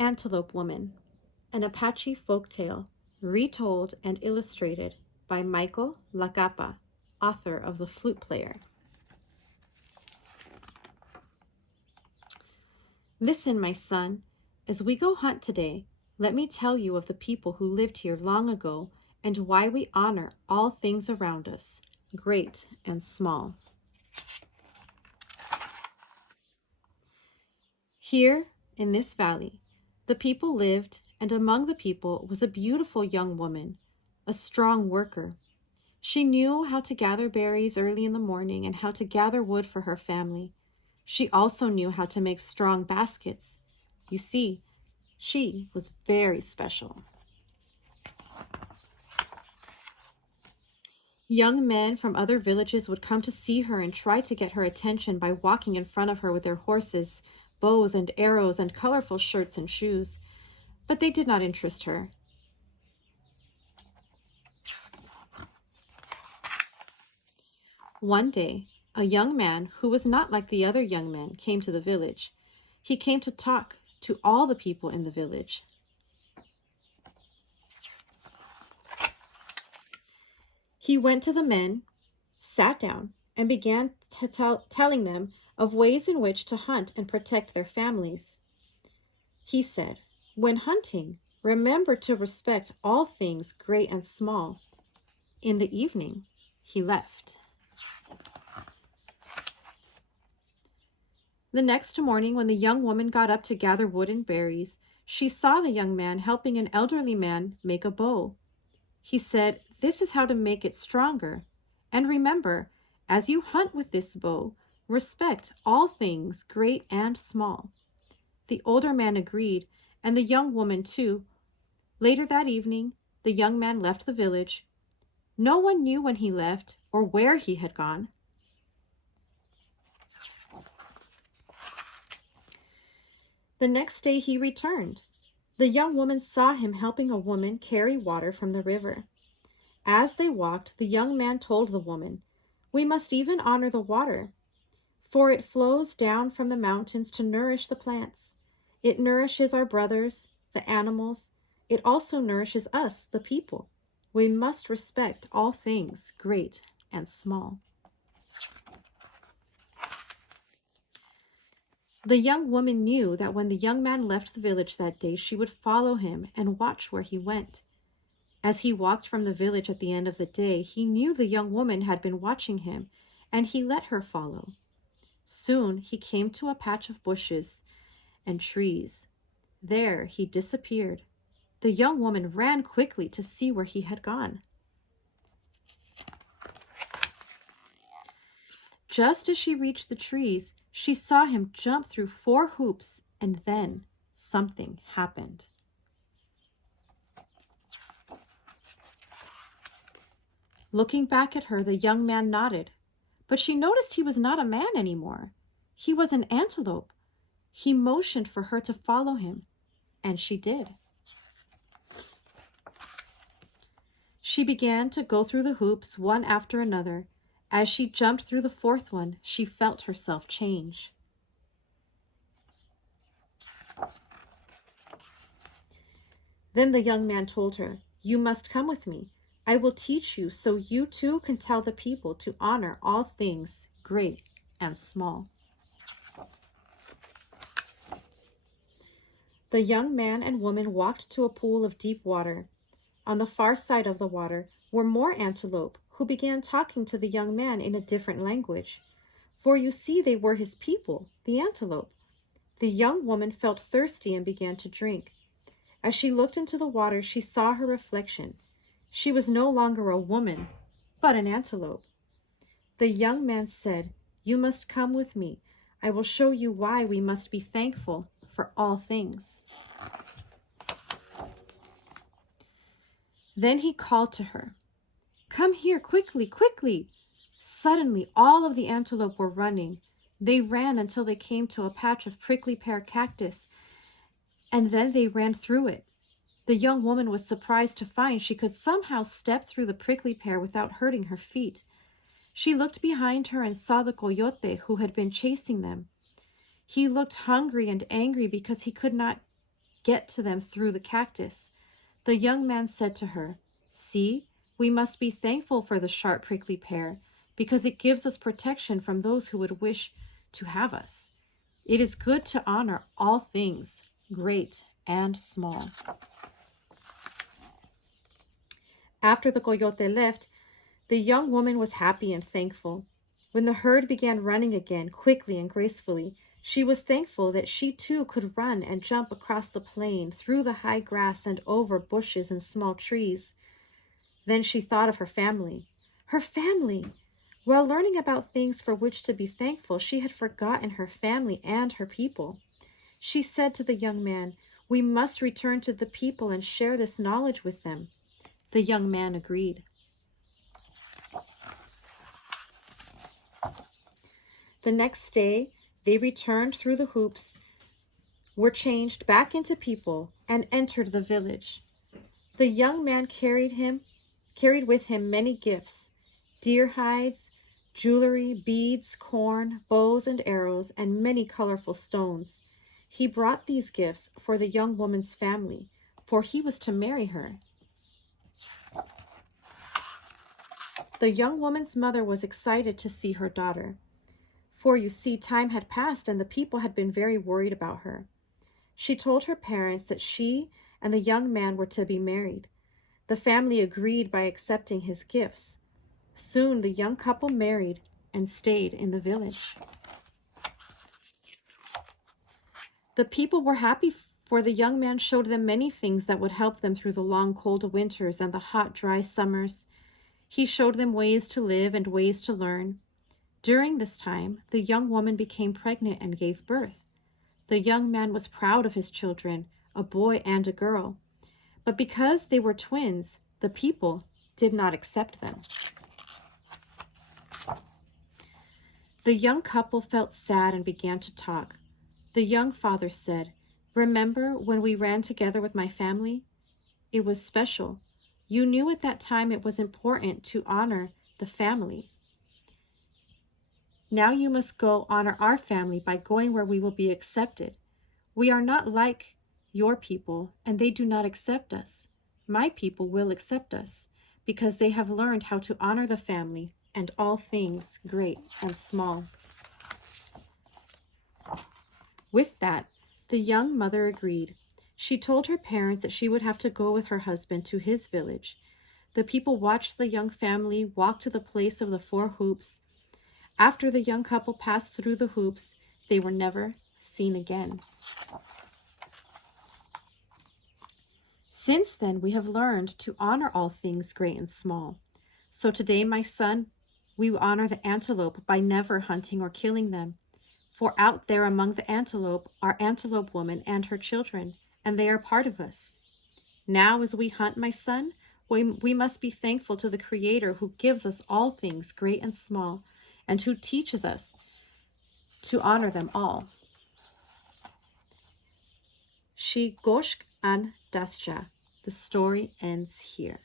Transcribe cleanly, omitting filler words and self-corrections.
Antelope Woman, an Apache folktale, retold and illustrated by Michael Lacapa, author of The Flute Player. Listen, my son, as we go hunt today, let me tell you of the people who lived here long ago and why we honor all things around us, great and small. Here, in this valley, the people lived, and among the people was a beautiful young woman, a strong worker. She knew how to gather berries early in the morning and how to gather wood for her family. She also knew how to make strong baskets. You see, she was very special. Young men from other villages would come to see her and try to get her attention by walking in front of her with their horses, bows and arrows, and colorful shirts and shoes. But they did not interest her. One day, a young man who was not like the other young men came to the village. He came to talk to all the people in the village. He went to the men, sat down, and began telling them of ways in which to hunt and protect their families. He said, "When hunting, remember to respect all things great and small." In the evening, he left. The next morning, when the young woman got up to gather wood and berries, she saw the young man helping an elderly man make a bow. He said, "This is how to make it stronger. And remember, as you hunt with this bow, respect all things great and small." The older man agreed, and the young woman too. Later that evening, the young man left the village. No one knew when he left or where he had gone. The next day he returned. The young woman saw him helping a woman carry water from the river. As they walked, the young man told the woman, "We must even honor the water, for it flows down from the mountains to nourish the plants. It nourishes our brothers, the animals. It also nourishes us, the people. We must respect all things, great and small." The young woman knew that when the young man left the village that day, she would follow him and watch where he went. As he walked from the village at the end of the day, he knew the young woman had been watching him, and he let her follow. Soon he came to a patch of bushes and trees. There he disappeared. The young woman ran quickly to see where he had gone. Just as she reached the trees, she saw him jump through 4 hoops, and then something happened. Looking back at her, the young man nodded, but she noticed he was not a man anymore. He was an antelope. He motioned for her to follow him, and she did. She began to go through the hoops one after another. As she jumped through the 4th one, she felt herself change. Then the young man told her, "You must come with me. I will teach you so you too can tell the people to honor all things great and small." The young man and woman walked to a pool of deep water. On the far side of the water were more antelope, who began talking to the young man in a different language. For you see, they were his people, the antelope. The young woman felt thirsty and began to drink. As she looked into the water, she saw her reflection. She was no longer a woman, but an antelope. The young man said, "You must come with me. I will show you why we must be thankful for all things." Then he called to her, "Come here, quickly, quickly!" Suddenly, all of the antelope were running. They ran until they came to a patch of prickly pear cactus, and then they ran through it. The young woman was surprised to find she could somehow step through the prickly pear without hurting her feet. She looked behind her and saw the coyote who had been chasing them. He looked hungry and angry because he could not get to them through the cactus. The young man said to her, "See, we must be thankful for the sharp, prickly pear, because it gives us protection from those who would wish to have us. It is good to honor all things, great and small." After the coyote left, the young woman was happy and thankful. When the herd began running again, quickly and gracefully, she was thankful that she too could run and jump across the plain, through the high grass and over bushes and small trees. Then she thought of her family. Her family! While learning about things for which to be thankful, she had forgotten her family and her people. She said to the young man, "We must return to the people and share this knowledge with them." The young man agreed. The next day, they returned through the hoops, were changed back into people, and entered the village. The young man carried with him many gifts: deer hides, jewelry, beads, corn, bows and arrows, and many colorful stones. He brought these gifts for the young woman's family, for he was to marry her. The young woman's mother was excited to see her daughter, for you see, time had passed and the people had been very worried about her. She told her parents that she and the young man were to be married. The family agreed by accepting his gifts. Soon the young couple married and stayed in the village. The people were happy, for the young man showed them many things that would help them through the long, cold winters and the hot, dry summers. He showed them ways to live and ways to learn. During this time, the young woman became pregnant and gave birth. The young man was proud of his children, a boy and a girl. But because they were twins, the people did not accept them. The young couple felt sad and began to talk. The young father said, "Remember when we ran together with my family? It was special. You knew at that time it was important to honor the family. Now you must go honor our family by going where we will be accepted. We are not like your people, and they do not accept us. My people will accept us, because they have learned how to honor the family and all things great and small." With that, the young mother agreed. She told her parents that she would have to go with her husband to his village. The people watched the young family walk to the place of the 4 hoops. After the young couple passed through the hoops, they were never seen again. Since then, we have learned to honor all things great and small. So today, my son, we honor the antelope by never hunting or killing them. For out there among the antelope are Antelope Woman and her children, and they are part of us. Now, as we hunt, my son, we must be thankful to the Creator who gives us all things great and small, and who teaches us to honor them all. Shi Goshk an Dasja. The story ends here.